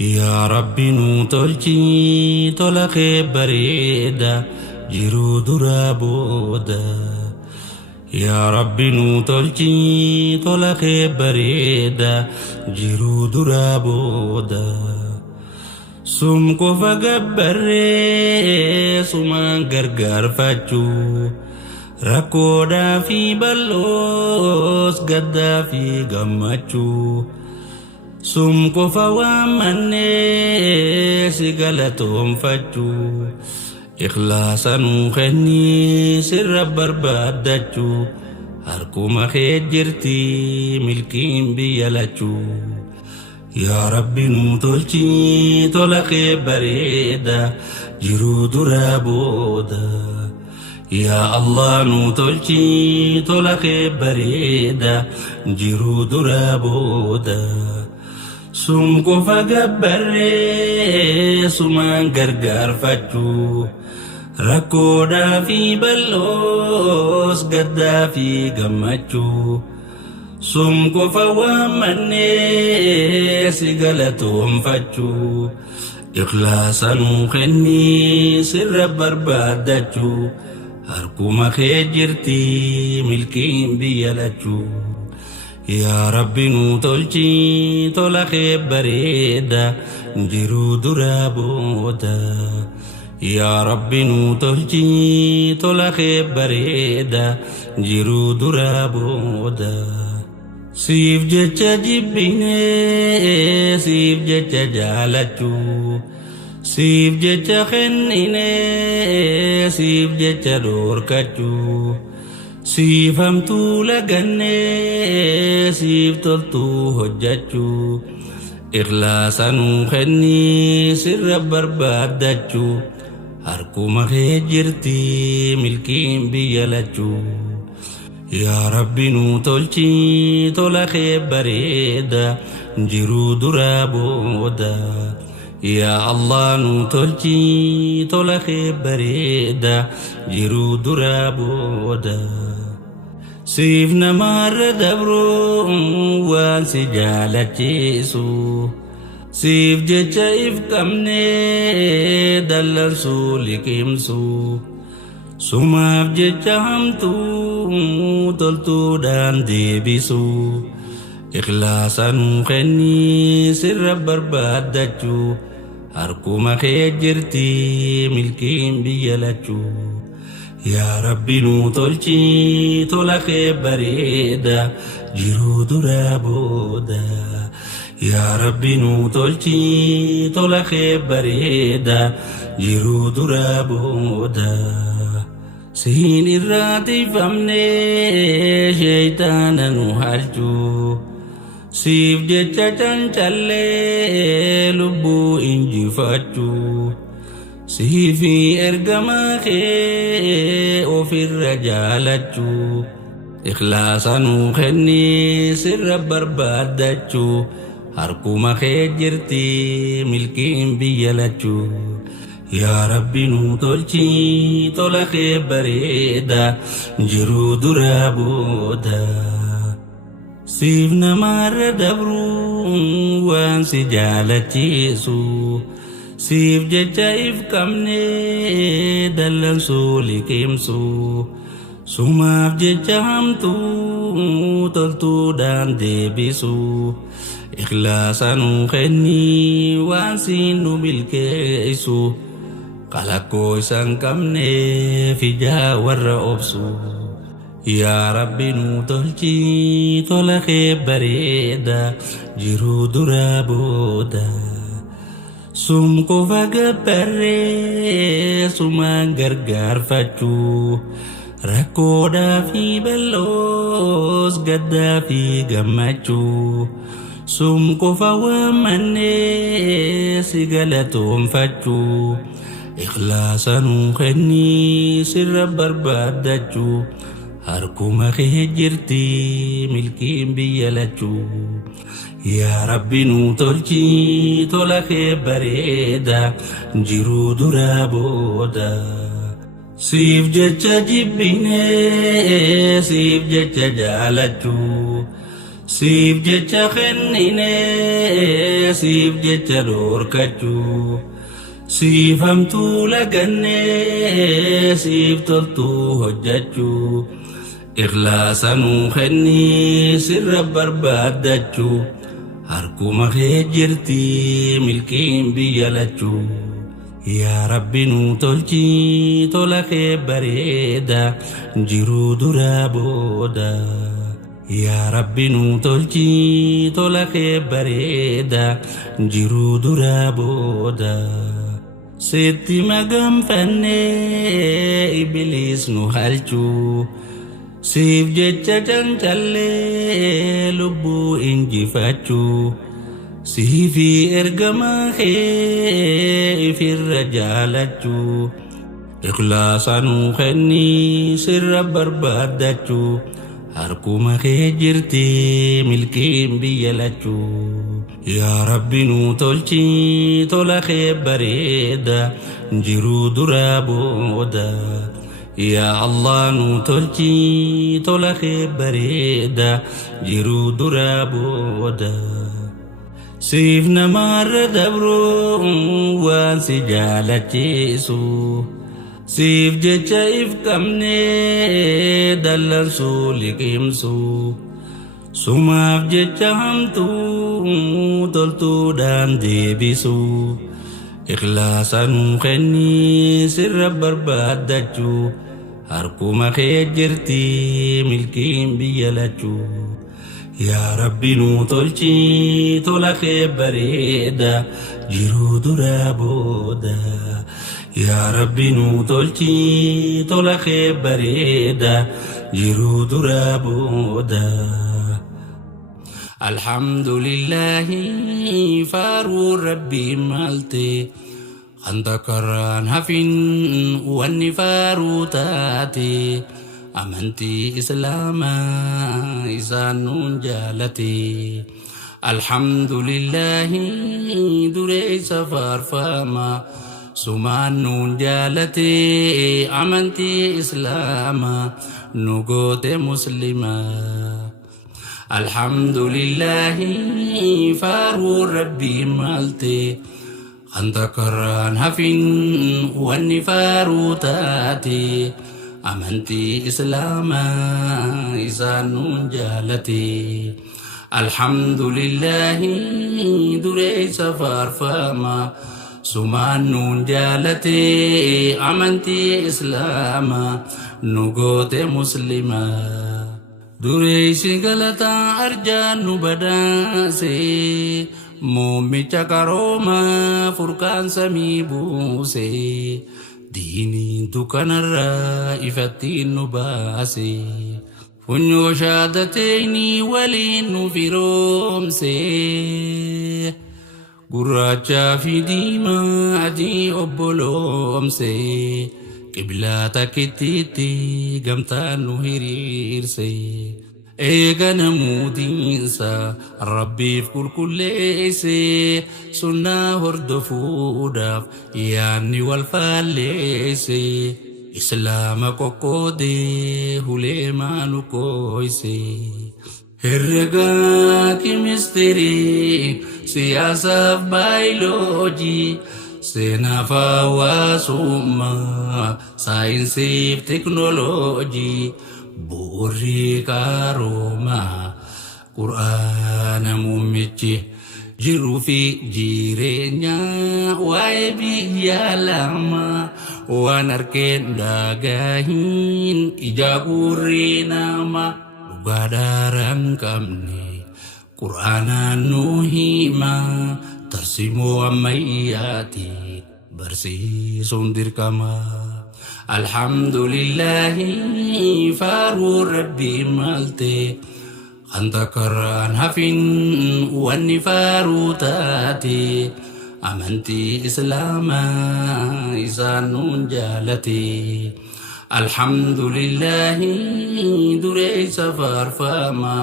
yaa rabbi nuu tolchi tola kee bareeda jiruu duraa booda. yaa rabbi nuu tolchi tola kee bareeda jiruu duraa booda. sum qofa gabbarree sumaan gargaarfachuu rakkoodhaa fi bal'oos gaddaa fi gammachuu. sum qofa waammannee si galatoonfachuu ikhlaasa nuu kennii sirra barbaaddachuu harkuma kee jirti milkiin biyya lachuu. yaa rabbi nuu tolchi tola kee bareeda jiruu duraa booda. yaa Allah nuu tolchi tola kee bareeda jiruu duraa booda. sum qofa gabbarree sumaan gargaarfachuu rakkoodhaa fi bal'oos gaddaa fi gammachuu. sum qofa waammannee si galatoonfachuu ikhlaasa nuu kennii sirra barbaaddachuu harkuma kee jirti milkiin biyya lachuu. yaa rabbi nuu tolchi tola kee bareeda jiruu duraa booda. yaa rabbi nuu tolchi tola kee bareeda jiruu duraa booda. siif jecha jibbinee siif jecha jaalachuu siif jecha kenninee siif jecha dhoorkachuu. siif hamtuu lagannee siif toltuu hojjachuu ikhlaasa nuu kennii sirra barbaaddachuu harkuma kee jirti milkiin biyya lachuu. yaa rabbi nuu tolchi tola kee bareeda jiruu duraa booda. yaa Allah nuu tolchi tola kee bareeda jiruu duraa booda. siif namarra dabroo waan si jaalachiisu siif jecha if qabnee dallansuu liqimsu. sumaaf jecha hamtuu toltuudhaan deebisu ikhlaasa nuu kennii sirra barbaaddachuu harkuma kee jirti milkiin biyya lachuu. yaa rabbi nuu tolchi tola kee bareeda jiruu duraa booda. yaa rabbi nuu tolchi tola kee bareeda jiruu duraa booda. siin irraa tiifamnee sheeytaana nu halchuu siif jecha cancallee lubbuu injifachuu. siifi ergamaa kee ofirra jaalachuu ikhlaasa nuu kennii sirra barbaaddachuu harkuma kee jirti milkiin biyya lachuu. yaa rabbi nuu tolchi tola kee bareeda jiruu duraa booda. siif namarra dabruu waan si jaalachiisu siif jecha if qabnee dallansuu liqimsu. sumaaf jecha hamtuu toltuudhaan deebisu ikhlaasa nuu kennii waan siin nu milkeessu qalakkoo isaan qabnee fijaa warra obsu. yaa rabbi nuu tolchi tola kee bareeda jiruu duraa booda. sum qofa gabbarree sumaan gargaarfachuu rakkoodhaa fi bal'oos gaddaa fi gammachuu. sum qofa waammannee si galatoonfachuu ikhlaasa nuu kennii sirra barbaaddachuu harkuma kee jirti milkiin biyya lachuu. yaa rabbi nuu tolchi tola kee bareeda jiruu duraa booda. siif jecha jibbinee siif jecha jaalachuu siif jecha kennine siif jecha dhorkachuu siif hamtuu lagannee siif toltuu hojjachuu ikhlaasanuu kennii sirra barbaaddachuu harkuma kee jirti milkiin biyya lachuu yaa rabbi nuu tolchi tola kee bareeda jiruu duraa booda yaa rabbi nuu tolchi tola kee bareeda jiruu duraa booda sitti maganfannee ibliis nu halchuu siif jecha cancallee lubbuu injifachuu siifi ergamaa kee ifirra jaalachuu ikhlaasanuu kennii sirra barbaaddachuu harkuma kee jirti milkiin biyya lachuu yaa rabbi nuu tolchi tola kee bareeda jiruu duraa booda yaa Allah nuu tolchi tola kee bareeda jiruu duraa booda siif namarra dabruu waan si jaalachiisu siif jecha if qabnee dallansuu liqimsuu sumaaf jecha hamtuu toltuudhaan deebisuu ikhlaasanuu kennii sirra barbaaddachuu harkuma kee jirti milkiin biyya lachuu yaa rabbi nuu tolchi tola kee bareeda jiruu duraa booda yaa rabbi nuu tolchi tola kee bareeda jiruu duraa booda alhamdulillahi faaruu rabbii malte anta karaan hafin wanni faaruu taate amantii islaamaa isaan nuun jaalate alhamdulillahi dureessa faarfama sumaan nuun jaalate amantii islaamaa nu goote muslimaa alhamdulillahi faaruu rabbii malte anta karaan hafin wanni faaruu taate amantii islaamaa isaan nuun jaalate alhamdulillahi dureessa faarfama sumaan nuun jaalate amantii islaamaa nu goote muslimaa dureessi galataa arjaan nu badaase muummicha qaroomaa furqaan samii buuse diiniin dukkanarraa ifattiin nu baase funyoo shaadateeni waliin nu firoomse gurraachaa fi diimaa adii obboloomse qiblaa takkittiitti gamtaan nu hiriirse eega namuutiinsa rabbiif qulqulleeyse sunnaa hordofuudhaaf yaanni wal faalleeyse islaama qoqqoodee huleemaa nu qooyse herregaa kimistirii siyaasaaf baayiloojii seenaaf hawaasummaa saayinsiif teknooloojii bu'uurri qaroomaa qur'aana muummichi jiruu fi jireenya waa'ee biyya lamaa waan harkeen dhagahin ija gurri nama dhugaa daaraan qabne qur'aanaan nu hima tarsimoo ammayyaati barsiisuun dirqama alhamdulillahi faaruu rabbii malte anta karaan hafin wanni faaruu taate amantii islaamaa isaan nuun jaalate alhamdulillahi dureessa faarfama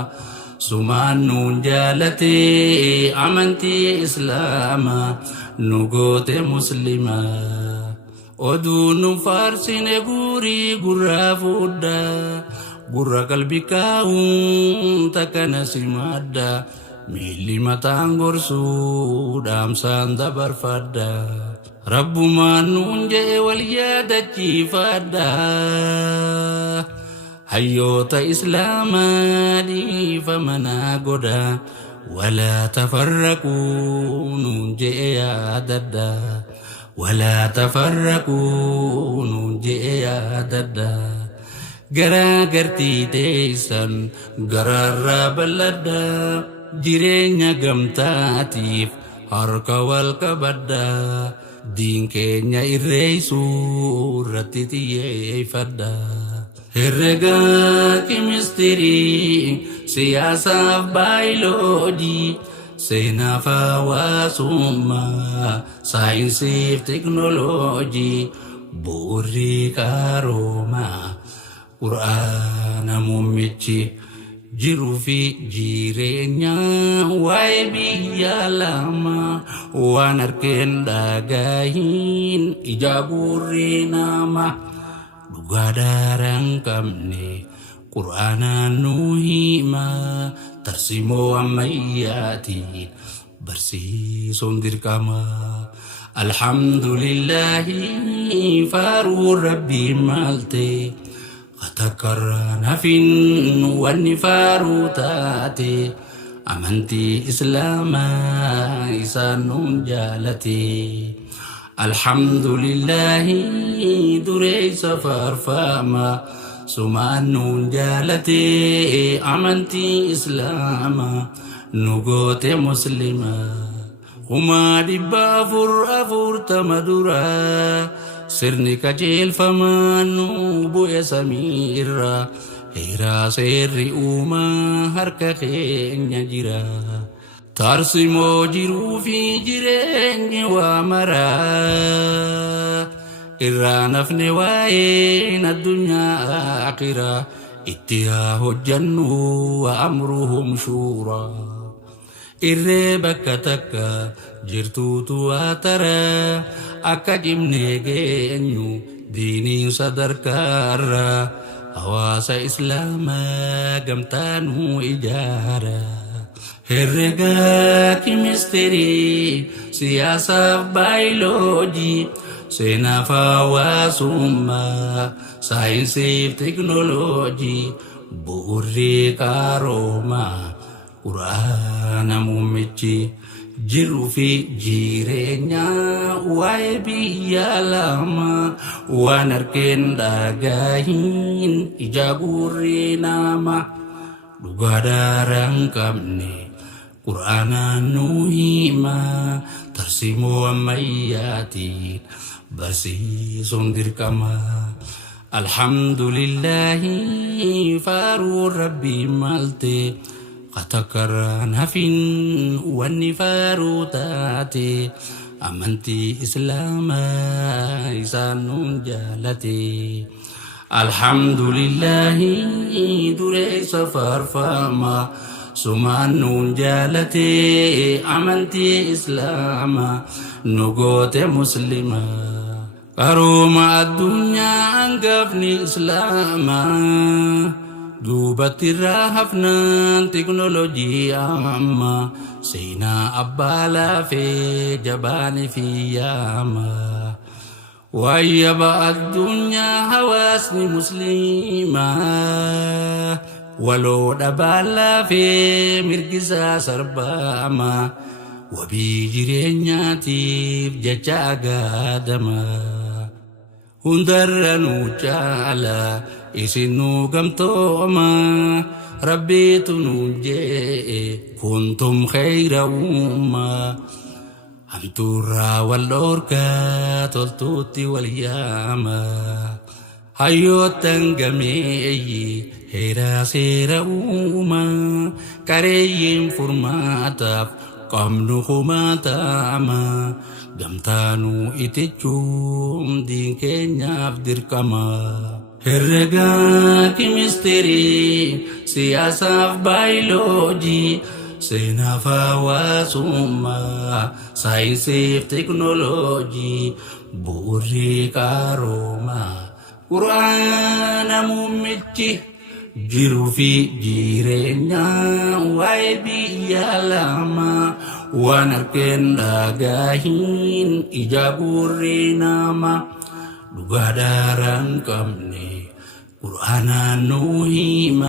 sumaan nuun jaalate amantii islaamaa nu goote muslimaa oduu nu faarsine guurii gurraa fuudhaa gurra qalbii kaa'uun takka na simadda miilli mataan gorsuu dhaamsaan dabarfadda rabbumaan nuun jedhe wal yaadachiifadda hayyoota islaamaa dhiifamana godha ولا تفرقوا ننجي يا ددا ولا تفرقوا ننجي يا ددا غرا غرتي تيسن غرر بلدا جيرينيا غمتاتيف harka wal kabadda diin keenya irreessuu irratti xiyyeeffadha herrega kimistirii siyaasaaf baayoloojii seenaaf hawaasummaa saayinsiif teknooloojii bu'uurri qaroomaa qur'aana muummichi jiruu fi jireenya waa'ee biyya lama waan harkeen dhagahin ija gurri nama dhugaa daaraan qabne qur'aanaan nu hima tarsimoo ammayyaatiin barsiisuun dirqama alhamdulillahi faaruu rabbii malte Atakarra nafin wani farutati amanti islama isanun jalati alhamdulillahi durey safar fama sumanun jalati amanti islama nugote muslima huma dibafur afur tamadura sirni kajil famanu bu'e samiirra heeraa seerri uumaa harka keenya jira tarsimoo jiruu fi jireenyi waa maraa irraa nafne waa'een addunyaa akhiraa itti haa hojjannu wa amruhum shuuraa irree bakka takka jirtuutu atara akka jimnee geenyu diiniin sadarkaarra hawaasa islaamaa gamtaanuu ijaara herrega kimistirii siyaasaaf baayoloojii seenaaf hawaasummaa saayinsiif teknooloojii bu'uurri qaroomaa qur'aana muummichi jiruu fi jireenya waa'ee biyya lama waan harkeen dhagahin ija gurri nama dhugaa daaraan qabne qur'aanaan nu hima tarsimoo ammayyaatiin barsiisuun dirqama alhamdulillahi faaruu rabbii malte Atakarra nafin wani farutati amanti islama isanun jalati alhamdulillahi durey safar fama sumanun jalati amanti islama nugote muslima qaroma adunya angafni islama dubatirra hafnaan teknoolojii amma seenaa abbaa laafee jabaanii fi yaama wayyaba addunyaa hawaasni musliimaa waloo dhabaa laafee mirgisaa sarbaama wabii jireenyaatiif jecha agaadama hundarra nu caala isinu gamtooma rabbiitu nu jee kuntum khayra umma anturraa wal dhorkaa toltuutti wal yaama hayyoottan gameeyyi heeraa seera uuma kareeyyiin furmaataaf qabnu humaataama gamtaanuu itichuun diin keenyaaf dirqama herrega kimistirii siyaasaaf baayoloojii seenaaf hawaasummaa saayinsiif teknooloojii bu'uurri qaroomaa qur'aana muummichi jiru fi jireenya waa'ee biyya lama waan harkeen dhagahin ija gurri nama dhugaa daaraan qabne qur'aanaan nu hima.